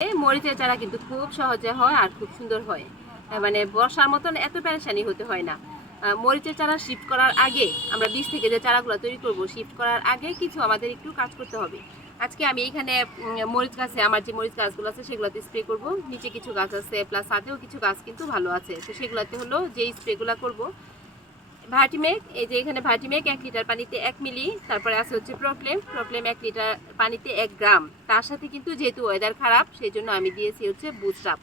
মরিচের চারা কিন্তু খুব সহজে হয় আর খুব সুন্দর হয়, মানে বর্ষার মতন এত পেরেশানি হতে হয় না। মরিচের চারা শিফট করার আগে, আমরা বীজ থেকে যে চারাগুলো তৈরি করব, শিফট করার আগে কিছু আমাদের একটু কাজ করতে হবে। আজকে আমি এখানে মরিচ গাছে, আমার যে মরিচ গাছগুলো আছে সেগুলোতে স্প্রে করব। নিচে কিছু গাছ আছে, প্লাস সাথেও কিছু গাছ কিন্তু ভালো আছে, তো সেগুলোতে হলো যে স্প্রেগুলো করব। ভার্টিমেক, এই যে এখানে ভার্টিমেক 1 লিটার পানিতে 1 মিলি, তারপরে আছে হচ্ছে প্রোক্লেম 1 লিটার পানিতে 1 গ্রাম। তার সাথে কিন্তু যেহেতু ওয়েদার খারাপ সেই জন্য আমি দিয়েছি হচ্ছে বুস্টাপ।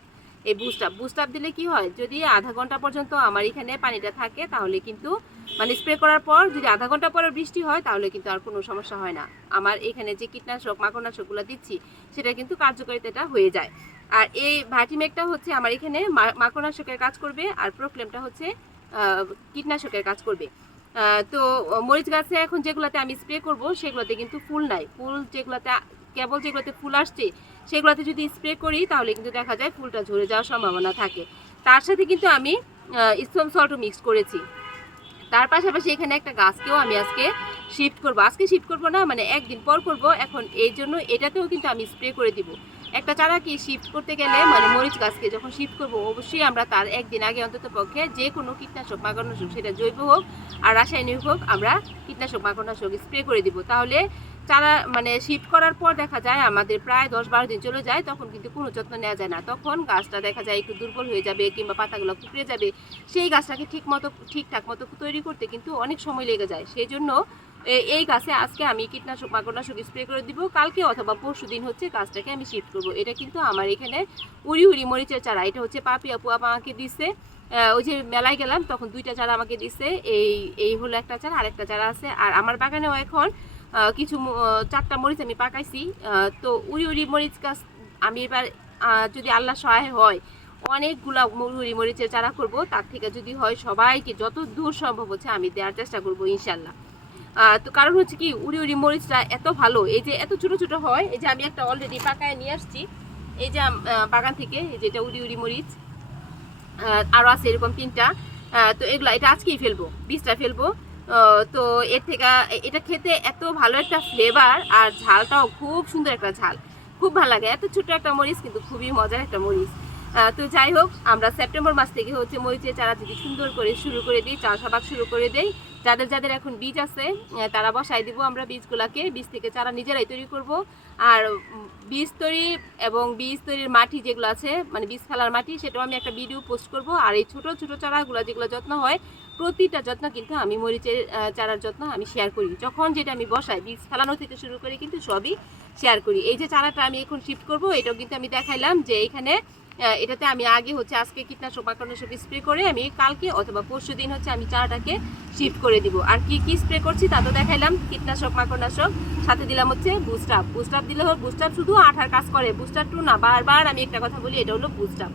এই বুস্টাপ দিলে কি হয়, যদি আধা ঘন্টা পর্যন্ত আমার এখানে পানিটা থাকে তাহলে কিন্তু, মানে স্প্রে করার পর যদি আধা ঘন্টা পরে বৃষ্টি হয় তাহলে কিন্তু আর কোনো সমস্যা হয় না। আমার এখানে যে কীটনাশক মাকড়নাশকগুলো দিচ্ছি সেটা কিন্তু কার্যকারিতাটা হয়ে যায়। আর এই ভার্টিমেকটা হচ্ছে আমার এখানে মাকড়নাশকের কাজ করবে, আর প্রোক্লেমটা হচ্ছে কীটনাশকের কাজ করবে। তো মরিচ গাছে এখন যেগুলোতে আমি স্প্রে করব সেগুলোতে কিন্তু ফুল নাই। ফুল যেগুলোতে, কেবল যেগুলোতে ফুল আসছে সেগুলোতে যদি স্প্রে করি তাহলে কিন্তু দেখা যায় ফুলটা ঝরে যাওয়ার সম্ভাবনা থাকে। তার সাথে কিন্তু আমি ইপসম সল্টও মিক্স করেছি। তার পাশাপাশি এখানে একটা গাছকেও আমি আজকে শিফট করব। আজকে শিফট করব না, মানে একদিন পর করব। এখন এই জন্য এটাতেও কিন্তু আমি স্প্রে করে দিব। একটা চারাকে শিফট করতে গেলে, মানে মরিচ গাছকে যখন শিফট করব, অবশ্যই আমরা তার একদিন আগে অন্তত পক্ষে যে কোনো কীটনাশক মাকড়নাশক, সেটা জৈব হোক আর রাসায়নিক হোক, আমরা কীটনাশক মাকড়নাশক স্প্রে করে দিব। তাহলে চারা মানে শিফট করার পর দেখা যায় আমাদের প্রায় 10-12 দিন চলে যায়, তখন কিন্তু কোনো যত্ন নেওয়া যায় না। তখন গাছটা দেখা যায় একটু দুর্বল হয়ে যাবে কিংবা পাতাগুলো কুকড়ে যাবে। সেই গাছটাকে ঠিকঠাক মতো তৈরি করতে কিন্তু অনেক সময় লেগে যায়। সেই জন্য এই গাছে আজকে আমি কীটনাশক মাকড়নাশক স্প্রে করে দিব। কালকে অথবা পরশু দিন হচ্ছে গাছটাকে আমি শিফট করব। এটা কিন্তু আমার এখানে উড়ি মরিচের চারা, এটা হচ্ছে পাপি আপু আমাকে দিচ্ছে। ওই যে মেলায় গেলাম তখন 2টা চারা আমাকে দিচ্ছে। এই হলো একটা চারা, আরেকটা চারা আছে। আর আমার বাগানেও এখন কিছু 4টা মরিচ আমি পাকাইছি। তো উড়ি মরিচ গাছ আমি এবার যদি আল্লাহ সহায় হয় অনেকগুলা উড়ি মরিচের চারা করব। তার থেকে যদি হয় সবাইকে যত দূর সম্ভব হচ্ছে আমি দেওয়ার চেষ্টা করব ইনশাল্লাহ। তো কারণ হচ্ছে কি, উড়ি মরিচটা এত ভালো, এই যে এত ছোট ছোট হয়। এই যে আমি একটা অলরেডি পাকায় নিয়ে আসছি, এই যে বাগান থেকে, যেটা উড়ি মরিচ। আরও আছে এরকম 3টা। তো এগুলো, এটা আজকেই ফেলবো, বীজটা ফেলবো। তো এর থেকে এটা খেতে এত ভালো একটা ফ্লেভার, আর ঝালটাও খুব সুন্দর একটা ঝাল, খুব ভালো লাগে। এত ছোট একটা মরিচ কিন্তু খুবই মজার একটা মরিচ। তো যাই হোক, আমরা সেপ্টেম্বর মাস থেকে হচ্ছে মরিচের চারা যদি সুন্দর করে শুরু করে দিই, চাষাবাদ শুরু করে দেই। যাদের এখন বীজ আছে তারা বসাই দিব আমরা বীজগুলাকে। বীজ থেকে চারা নিজেরাই তৈরি করব। আর বীজ তৈরি এবং বীজ তৈরির মাটি যেগুলো আছে, মানে বীজ ফেলার মাটি, সেটাও আমি একটা ভিডিও পোস্ট করব। আর এই ছোট ছোট চারাগুলো যেগুলো যত্ন হয়, প্রতিটা যত্ন কিন্তু আমি মরিচের চারার যত্ন আমি শেয়ার করি। যখন যেটা আমি বসাই, বীজ ফেলানো থেকে শুরু করে কিন্তু সবই শেয়ার করি। এই যে চারাটা আমি এখন শিফট করব, এটাও কিন্তু আমি দেখাইলাম যে এখানে এটাতে আমি আগে হচ্ছে আজকে কীটনাশক মাকড়নাশক স্প্রে করে আমি কালকে অথবা পরশু দিন হচ্ছে আমি চারাটাকে শিফট করে দিব। আর কি স্প্রে করছি তা তো দেখাইলাম, কীটনাশক মাকড়নাশক, সাথে দিলাম হচ্ছে বুস্টাপ দিলে হোক। বুস্টাপ শুধু আঠার কাজ করে, বুস্টার টু না। বারবার আমি একটা কথা বলি, এটা হলো বুস্টাপ।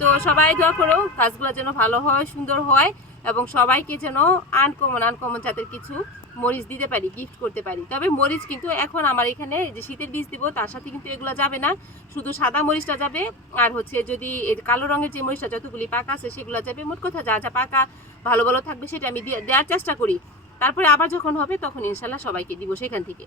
তো সবাই দোয়া করো কাজগুলো যেন ভালো হয়, সুন্দর হয়, এবং সবাইকে যেন আনকমন জাতের কিছু মরিচ দিতে পারি, গিফট করতে পারি। তবে মরিচ কিন্তু এখন আমার এখানে যে শীতের বীজ দিব তার সাথে কিন্তু এগুলো যাবে না, শুধু সাদা মরিচটা যাবে। আর হচ্ছে যদি কালো রঙের যে মরিচটা যতগুলি পাকা আছে সেগুলো যাবে। মোট কথা যা পাকা ভালো থাকবে সেটা আমি দেওয়ার চেষ্টা করি। তারপরে আবার যখন হবে তখন ইনশাল্লাহ সবাইকে দিব সেখান থেকে।